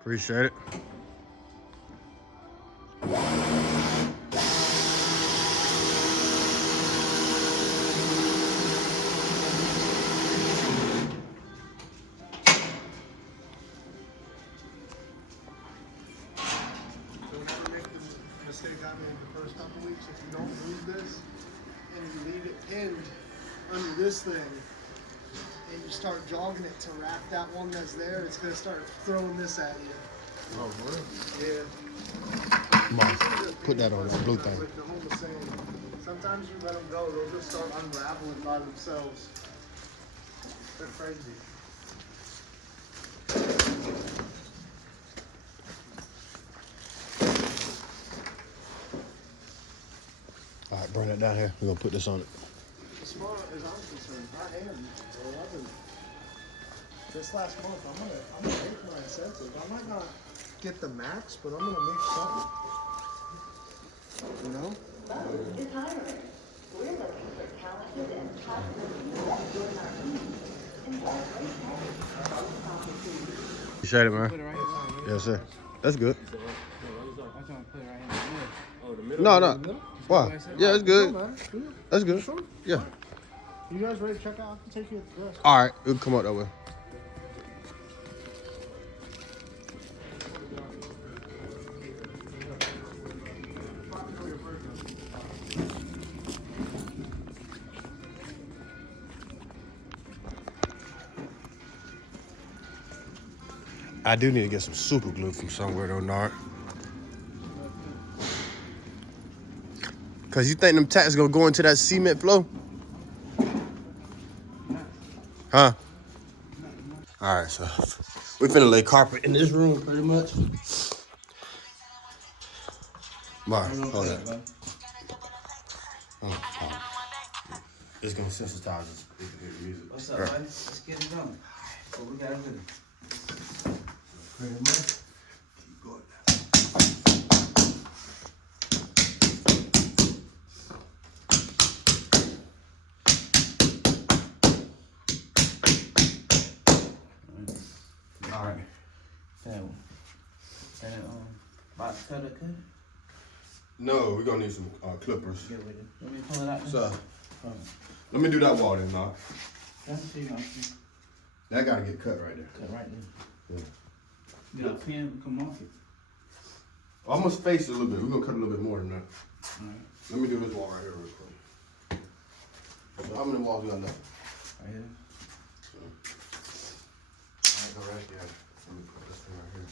Appreciate it. Mistake I made the first couple weeks. If you don't move this and you leave it pinned under this thing and you start jogging it to wrap that one that's there, it's gonna start throwing this at you. Oh, really? Yeah. Come on, put that on that blue thing. Like the home was saying, sometimes you let them go, they'll just start unraveling by themselves. They're crazy. All right, bring that down here. We're gonna put this on it. As far as I'm concerned, I am 11. This last month, I'm gonna make my incentive. I might not get the max, but I'm gonna make something. You know? Lowe's is hiring. We're looking for talented and positive people to join our team and get great pay. Both opportunities. Appreciate it, man. Put it right here. Yes, sir. That's good. I'm trying to put it right here in the middle. Oh, the middle. No. Why? Yeah, it's good. That's good. Sure. Yeah. You guys ready to check out? I can take you at the rest. All right, we'll come out that way. I do need to get some super glue from somewhere though, Nard. Cause you think them tacks gonna go into that cement flow? Huh? All right, so we finna lay carpet in this room pretty much. Mark, hold that. Oh. It's gonna sensitize us. We can hear the music. What's up, buddy? Let's get it going. What we gotta do? Pretty much. Keep going. All right. Box cutter cut? No, we're gonna need some clippers. Get with it. Let me pull it out. So, let me do that wall then, Mark. That's what you gonna see. That gotta get cut right there. Cut right there. Yeah. Get a pin, come off it. Almost face it a little bit. We're gonna cut a little bit more than that. Alright. Let me do this wall right here real quick. So how many walls we got left? Right here. Alright, go right here. Let me put this thing right here.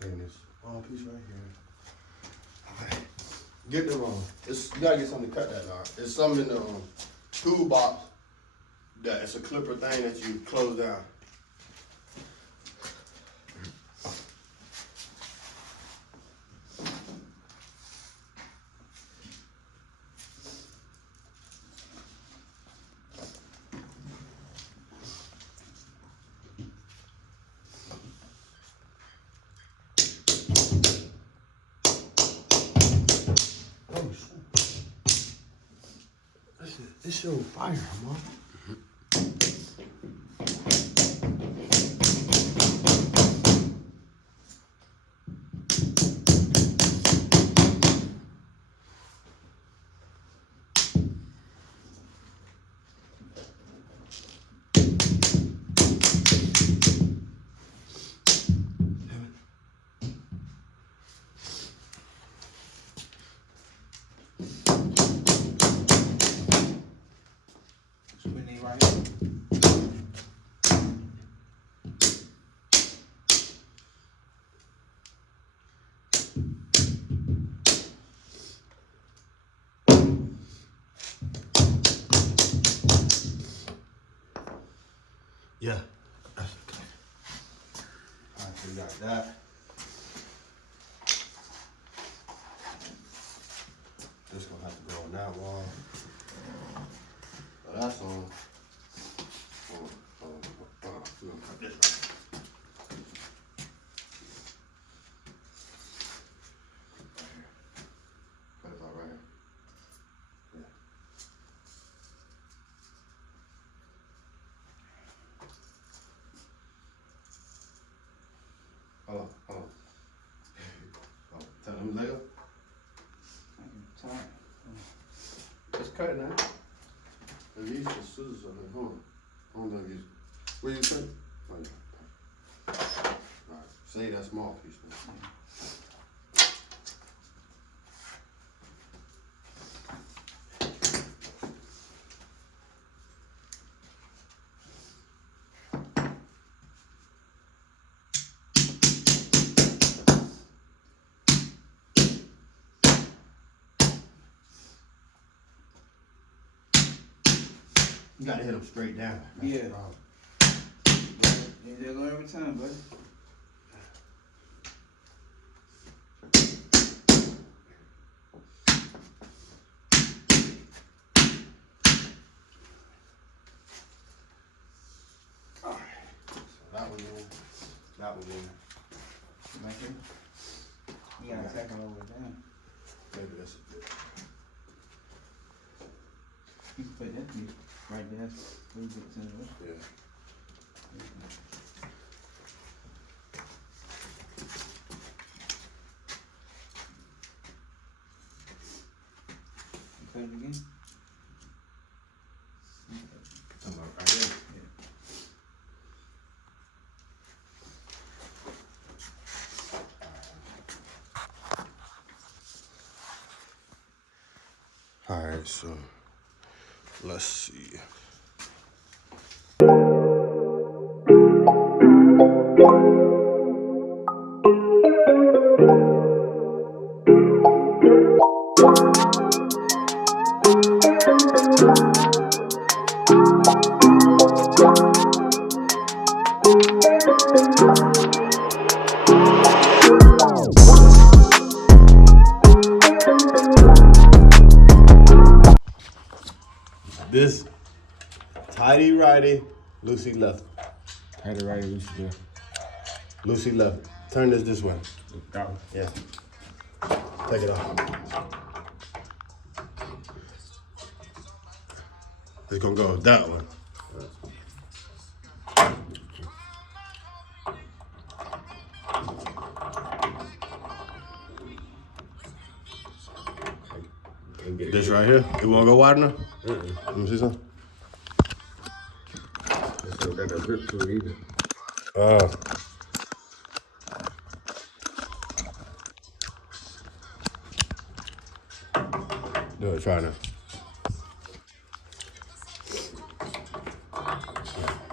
This long piece right here. Okay. Get the you gotta get something to cut that out. There's something in the toolbox that it's a clipper thing that you close down. This shit on fire, man. Yeah. That's okay. Alright, so we got that. This gonna have to go on that wall. So that's on. We're gonna cut this right. Cut it out right here. Yeah. Hold on. Oh, tell them to Lego. I'm tired. It's cut now. At least the scissors are there. Hold on, use. What you say? Oh, yeah. Alright, save that small piece now. You gotta hit them straight down. That's Yeah. the problem. They go every time, buddy. Alright. So that one in. That one in. Right here. You gotta tack it over down. Maybe that's a bit. You can put that piece right there. Move it to the Yeah. cut it again. Talking about right there. Alright, so let's see. This tidy righty, Lucy left. Tighter right, Lucy there. Lucy left. Turn this way. That one. Yeah. Take it off. It's gonna go with that one. This right here. It won't go wide enough? Let me see something. It's not got no grip to it either. Do it, try now.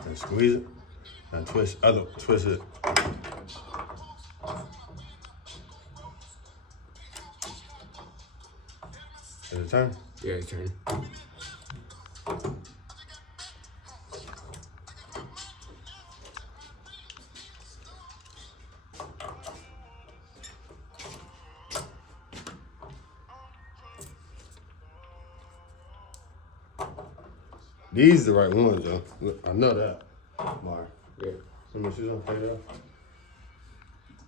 And squeeze it. And twist it. Is it turn? Yeah, it's turning. These the right ones, though. I know that. Mark. Yeah. Let me see something. Take it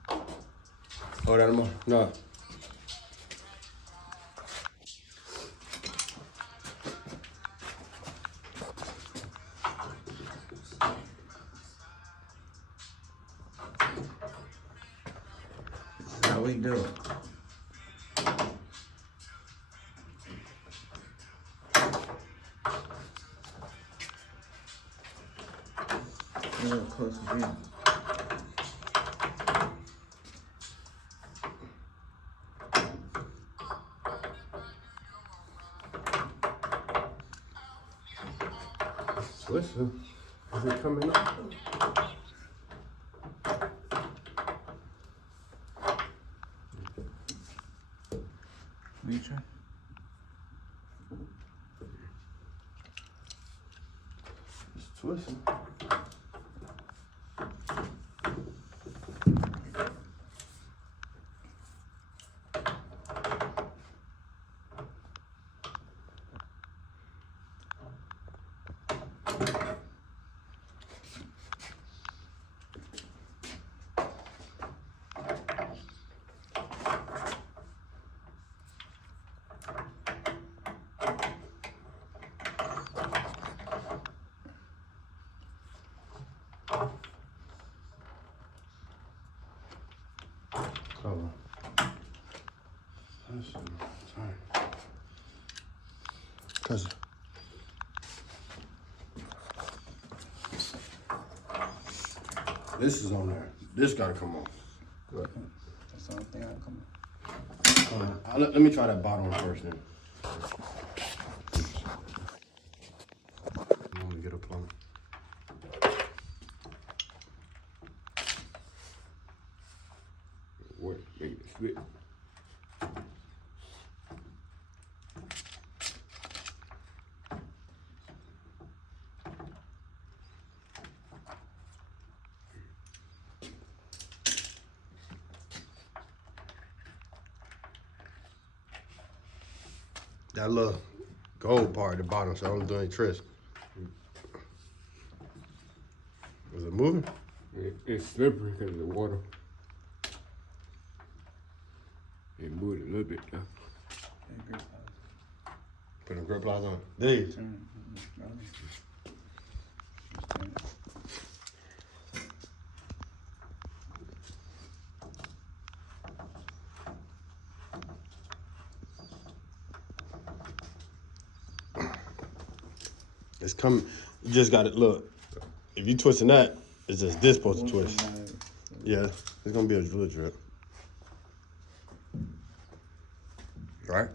off. Oh, that more? No. How we do it. A little closer in. Listen, is it coming up? Will you try? It's twisting. Color. That's sorry. Cause this is on there. This gotta come on. That's the only thing I come. Let me try that bottom one first then. I'm gonna get a plumber. What? Make it split. That little gold part at the bottom, so I don't do any tricks. Is it moving? It's slippery because of the water. It moved a little bit now. Put a grip pliers on. These. It's coming. You just got to look. If you twisting that, it's just this supposed to twist. Yeah, it's gonna be a little drip. Right?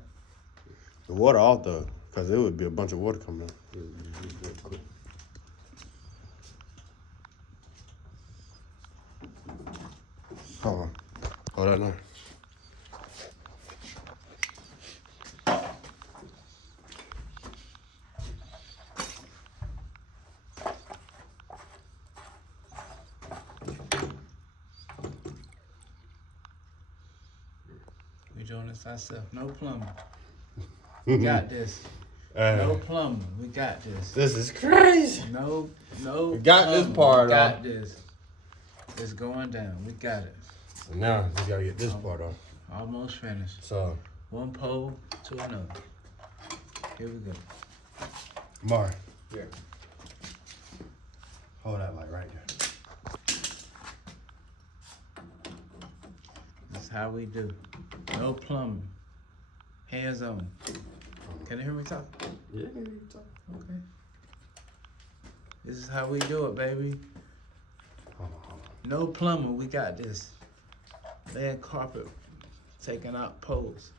The water off though, because it would be a bunch of water coming out. Hold on. Hold that now. We doing this ourselves. No plumbing. We got this. No plumbing. We got this. This is crazy. No. We got this part We got off. this. It's going down. We got it. So now we gotta get this part off. Almost finished. So, One pole to another. Here we go. Mar, Yeah. hold that light right there. This is how we do. No plumbing. Hands on. Can you hear me talk? Yeah, you talk. Okay. This is how we do it, baby. Hold on. No plumbing, we got this. Laying carpet, taking out poles.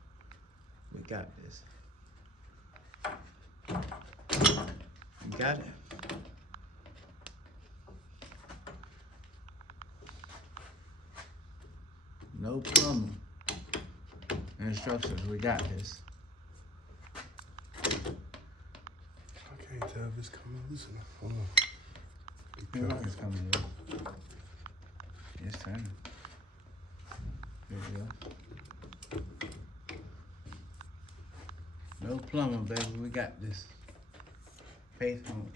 We got this. You got it. No plumbing. Instructions, we got this. I can't tell if it's coming loose enough. Hold on. You know it's coming in. It's turning. There you go. No plumbing, baby. We got this. Faith on it.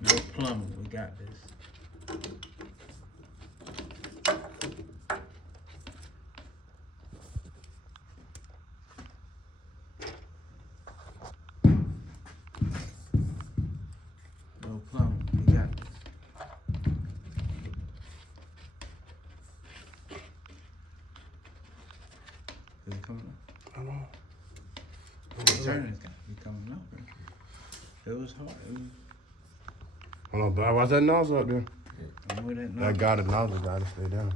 No plumbing. We got this. No plumbing. We got this. Is it coming up? Hold on. It's turning. It's got to be coming up. Right? It was hard. Hold on, but why's that nozzle up there? That That got a nozzle, gotta stay down.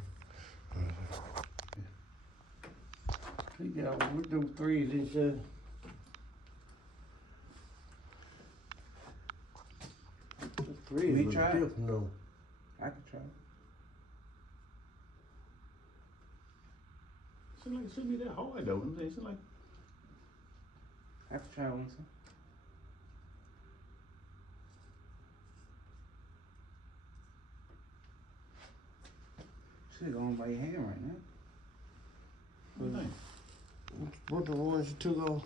He got with them threes and stuff. We tried. No. I can try. Seems like it shouldn't be that hard though. It seems like I can try one, sir. Shit going by your hand right now. what do you think? What the ones you took off?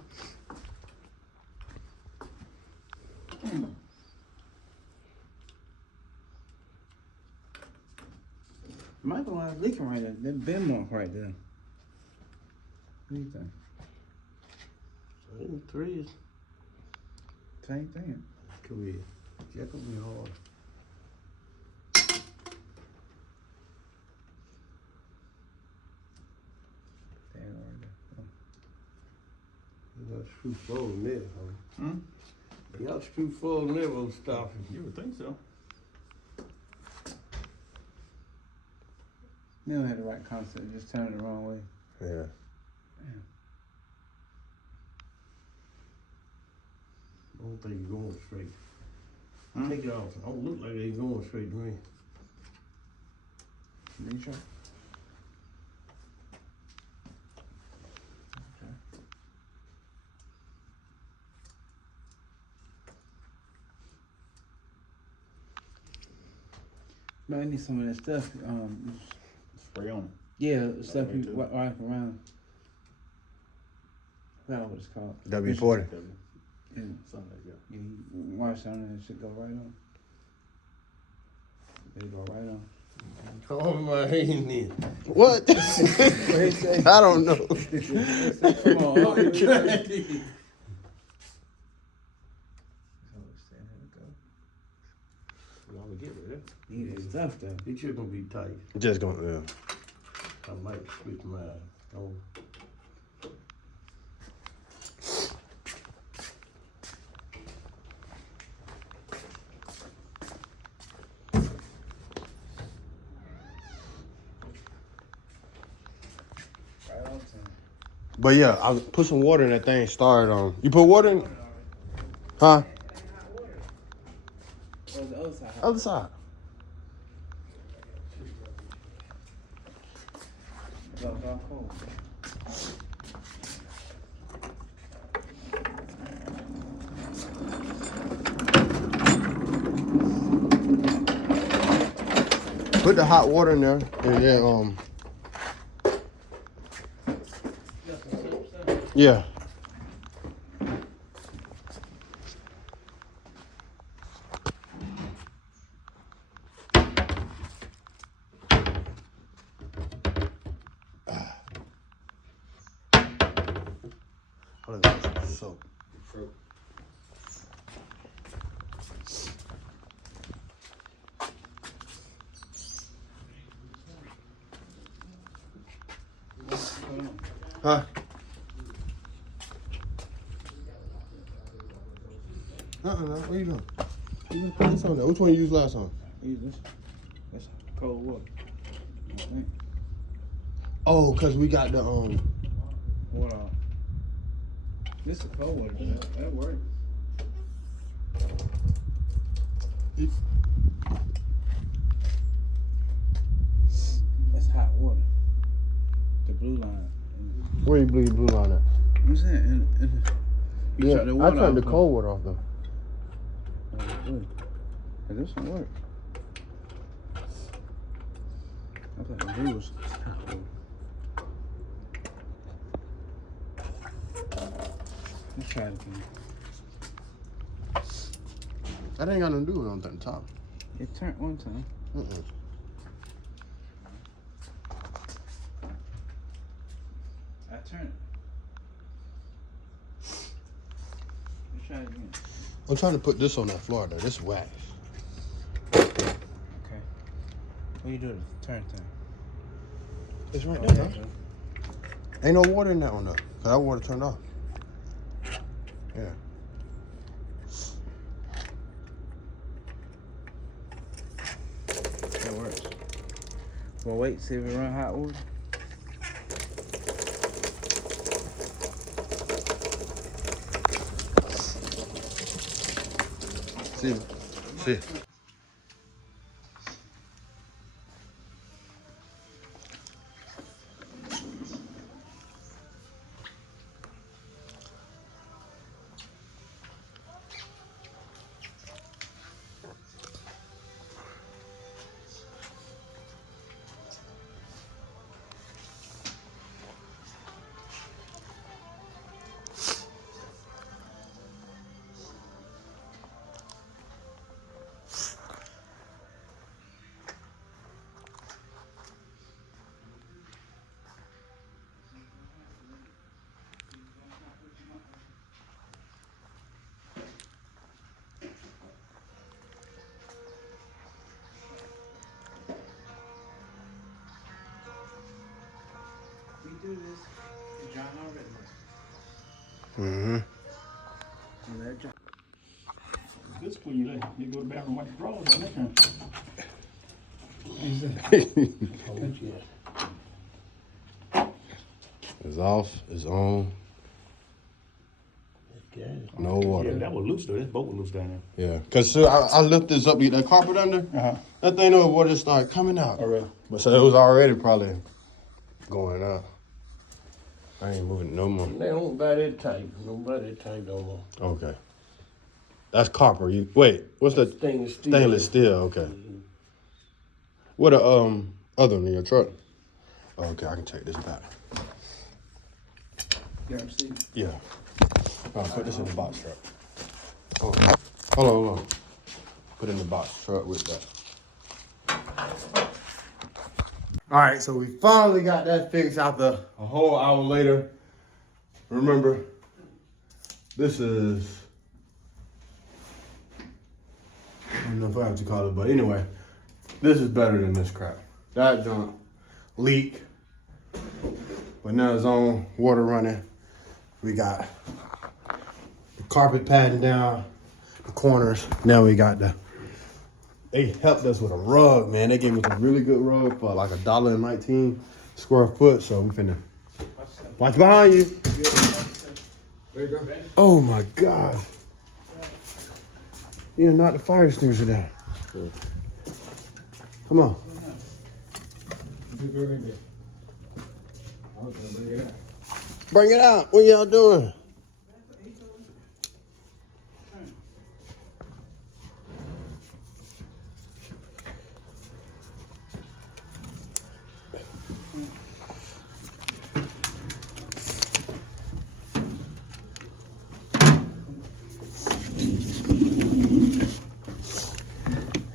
Michael was leaking right there. That bin mark right there. What do you think? Ain't three is Same thing. could be. That could be hard. There right there. You got screw full never, huh? Hmm? You got screw full never stop him. You would think so. Neil had the right concept, just turned it the wrong way. Yeah. I don't think you're going straight. Hmm? Take it off. I don't look like they're going straight to me. Are you sure? Man, I need some of that stuff. Spray on Yeah, stuff me you too. wipe around. I forgot what it's called. W40. it. Yeah, Something like that. yeah, you wash on it and it should go right on. They go right on. Oh my hand What? I don't know. Come on, oh, it's ready. We all get rid of it. Need that stuff though. It's just gonna be tight. Just gonna, yeah. I might switch mine. Oh. Right on time. But yeah, I'll put some water in that thing, start you put water in? Huh? Oh, the other side. Other side. Go cold. Put the hot water in there, and then yeah. Hold on, soap. Huh? What are you doing? You gonna put this on there. Which one you used last time? Use this. That's cold water. I think. Oh, cause we got the Water. This is cold water. That works. That's hot water. The blue line. where you bleed blue line at? I'm saying, you Yeah, shut the I water turned the off, though. cold water off though. Oh, good. Hey, this one work. I thought the blue was hot water. Let's try it again. That ain't got nothing to do with it on the top. It turned one time. Mm-mm. I turned it. Let's try it again. I'm trying to put this on that floor though. This is wax. Okay. What you do to turn thing? It's right Oh, there. yeah, Huh? Ain't no water in that one though. Cause that water turned off. Yeah. that works. Well, wait, see if it run hot water. See. See. do this. John already. Mm-hmm. This for you, like, you go to the bathroom, wipe the drawers on that time. It's off. It's on. No Yeah, water. that was loose though. This boat was loose down there. Yeah. Cause so I lift this up, get that carpet under. That thing, no water started coming out. Oh, really? But so it was already probably going out. I ain't moving no more. They don't buy that type. Don't buy that type no more. Okay. That's copper. You wait. What's that? Stainless steel. Stainless steel. Okay. What a other one in your truck? Oh, okay, I can take this back. Yeah. I'll put this in the box truck. Oh, hold on. Put it in the box truck with that. All right, so we finally got that fixed after a whole hour later. Remember, this is, I don't know if I have to call it, but anyway, this is better than this crap. That junk leak, but now it's on, water running. We got the carpet padding down the corners. Now we got they helped us with a rug, man. They gave us a really good rug for like $1.19 square foot. So we finna watch behind you. There you go. Oh my God. You knocked the fire extinguisher down. Come on. Bring it out. What y'all doing?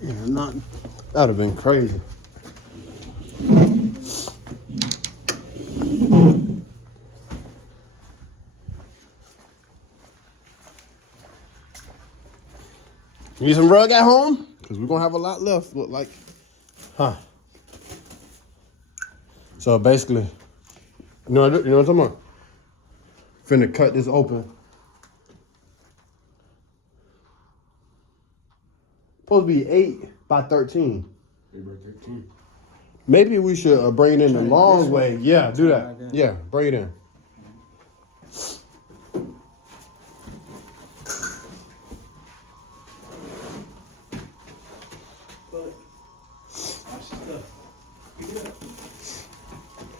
Yeah, that'd have been crazy. You need some rug at home? Because we're going to have a lot left, look like. Huh. So basically, you know what I'm talking about? Finna cut this open. Supposed to be 8 by 13. 8 by 13. Maybe we should bring it in the long way. Yeah, do that. Yeah, bring it in.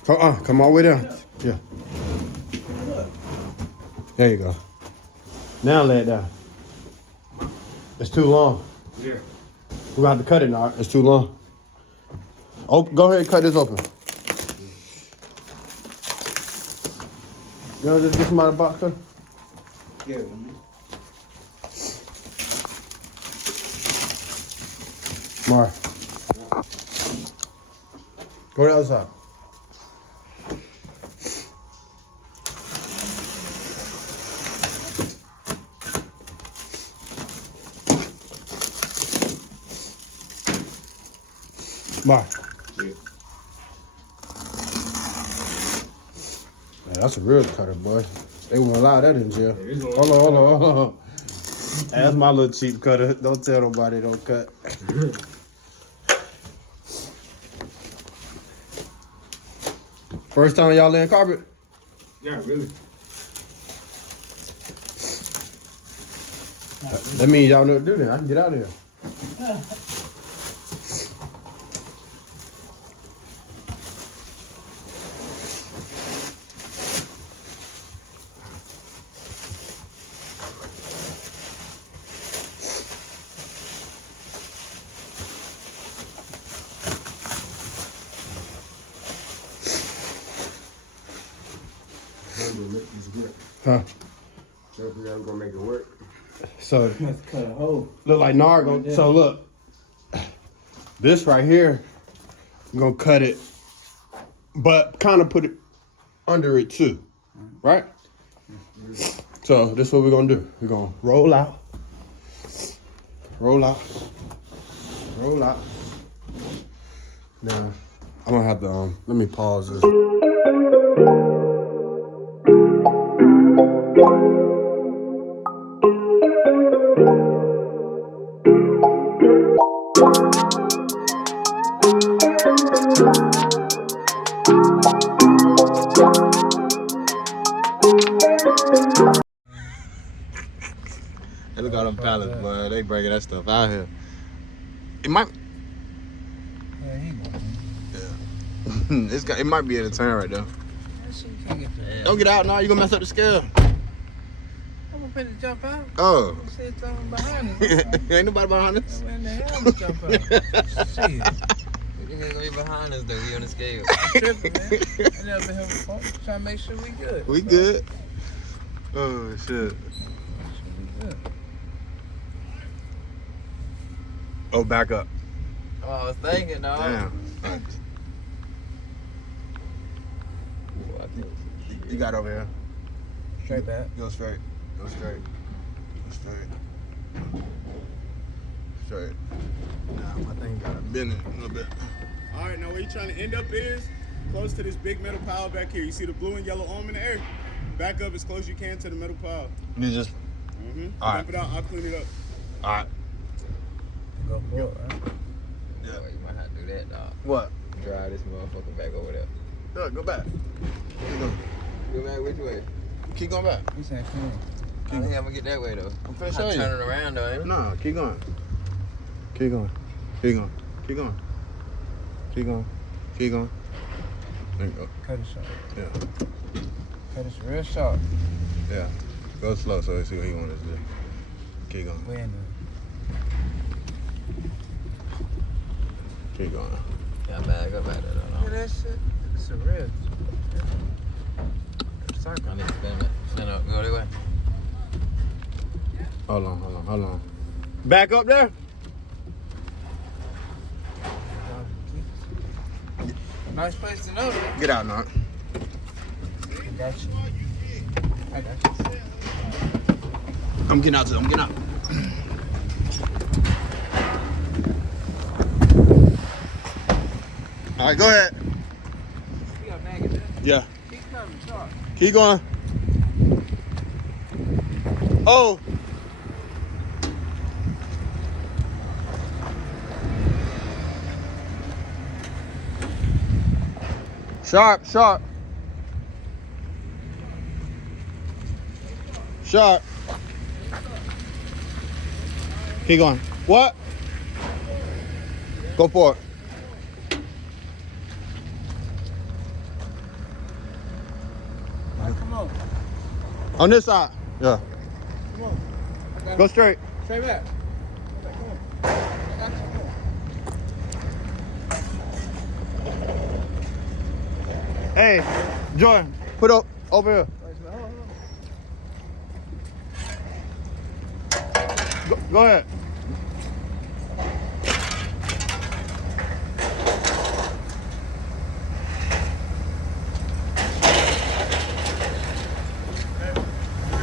Come all the way down. Yeah. There you go. Now lay it down. It's too long. Yeah. We're gonna have to cut it now. It's too long. Oh, go ahead and cut this open. You know, just get some out of the box, sir? Yeah. Mar. Go to the other side. Mar. Yeah. Man, that's a real cutter, boy. They won't allow that in jail. Yeah, Hold on. That's my little cheap cutter. Don't tell nobody don't cut. First time y'all laying carpet? Yeah, really. That means y'all know what to do then. I can get out of here. Huh? I'm gonna make it work. So Let's cut a hole. look like Nargo. So look, this right here, I'm gonna cut it, but kind of put it under it too, right? So this is what we're gonna do. We're gonna roll out, roll out, roll out. Now I'm gonna have to let me pause this. Hey, look at them pallets, boy. They breaking that stuff out here. It might. Yeah, he It might be in a turn right there. That shit can't get there. Don't get out now. You gonna mess up the scale. I'm gonna finna jump out. Oh. You said something behind us. Ain't nobody behind us. When the hell we jump out? Shit. You ain't gonna be behind us though, we on the scale. Tripping, man. I never been here before. Trying to make sure we good. We good. Oh shit. We good. Oh, back up. Oh, I was thinking, dog. Damn. Ooh, I think You got over here. Straight back. Go straight. Go straight. Go straight. Straight. Nah, I think you got to bend it a little bit. All right, now where you're trying to end up is close to this big metal pile back here. You see the blue and yellow arm in the air? Back up as close as you can to the metal pile. You just. All right. Dump it out. I'll clean it up. All right. Go for it, right? Yeah. oh, you might have to do that, dog. What? Drive this motherfucker back over there. Yeah, go back. Keep going. Go back which way? Keep going back. We saying clean. I think I'm gonna get that way though. I'm finna I'm show you. turning around though, ain't it? No, keep going. Keep going. Keep going. Keep going. Keep going. Keep going. There you go. Cut it short. Yeah. Cut it real short. Yeah. Go slow so we see what he wants us to do. Keep going. Way in Keep going. Yeah, back up back there there. though. That shit. It's a rib. I need to stand up. Stand up. Go that way. Hold on. Back up there. Nice place to know that. Get out now. I got you. I got you. I'm getting out. I'm getting out. All right, go ahead. We got bag in there. Yeah. Keep coming, short. Keep going. Oh. Sharp. Keep going. What? Go for it. Come on. On this side. Yeah. Come on. I got Go you. straight. Straight back. Come on. I got you. Come on. Hey, Jordan, put up over here. Go ahead.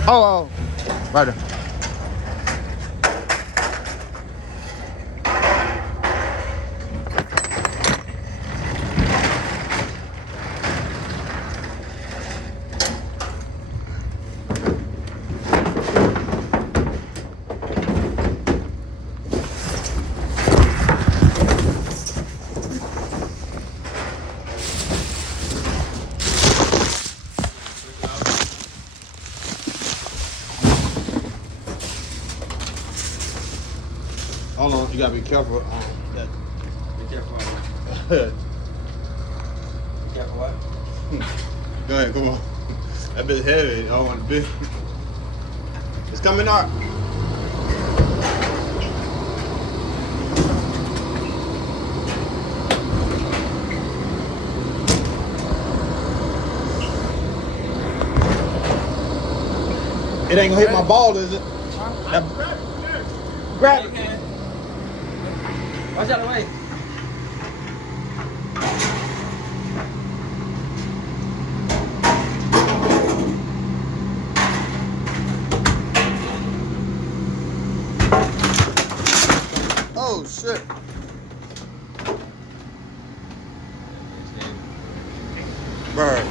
Oh, right there. Hold on, you gotta be careful. That. Be careful. Go Be careful what? ahead, come on. That bit's heavy. I don't want to be. It's coming up. It ain't gonna hit my ball, is it? That, grab it. Watch out the way. Oh shit. Bird.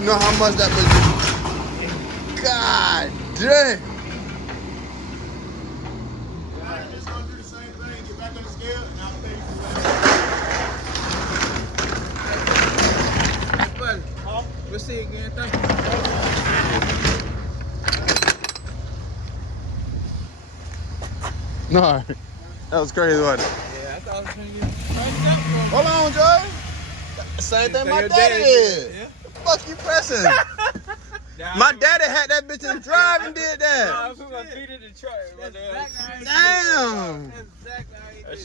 You know how much that bitch? God damn. Now you're just gonna do the same thing, get back on the scale, and I'll pay you for that. Buddy, we'll see you again. Thank you. No, that was crazy, wasn't it? Yeah, I thought I was trying to get priced up from. Hold on, Joe. Same thing my daddy did. Yeah. The fuck you pressing? My daddy had that bitch in the drive and did that. I put my feet in the truck. Damn.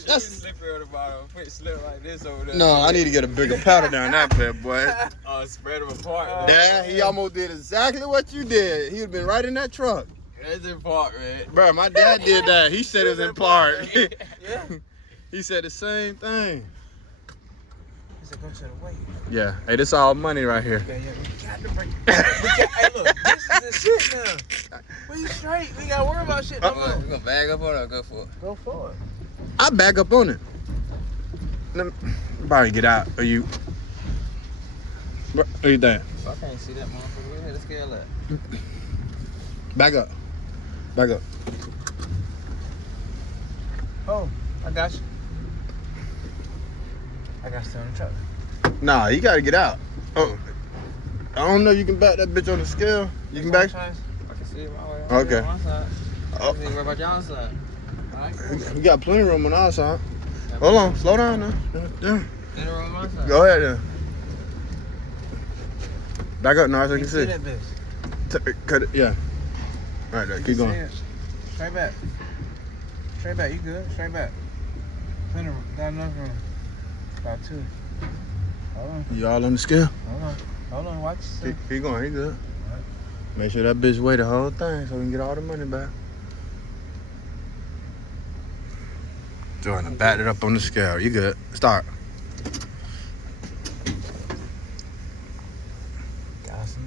That's slippery on the bottom. Put slip like this over there. No, I need to get a bigger powder down that bit, boy. Oh, spread them apart. Dad, he almost did exactly what you did. He'd been right in that truck. That's in part, man. Bro, my dad did that. He said it was in part. Yeah. He said the same thing. He said, go to the weight. Yeah. Hey, this all money right here. Yeah, we got to break. Hey, look, this is the shit now. We straight. We got to worry about shit no more. You gonna bag up on it or go for it? Go for it. I back up on it. Let me probably get out. Are you? What do you think? I can't see that motherfucker. Where the scale at? Back up. Back up. Oh, I got you. I got still in the truck. Nah, you gotta get out. Oh, I don't know if you can back that bitch on the scale. You can back? I can see it my way. Okay. On my side. Oh. I need to worry about y'all side. Alright. We got plenty of room on our side. Hold on, slow down now. Yeah. Need to worry on my side. Go ahead then. Back up now so you can see. that bitch. Cut it, yeah. Right there, keep going. See it. Straight back. Straight back. You good? Straight back. Plenty of room. Got enough room. About 2. Hold on. You all on the scale? Hold on. Hold on. Watch yourself. Keep going, he good. Make sure that bitch weigh the whole thing so we can get all the money back. Jordan, back it up on the scale. You good. Start. Got some.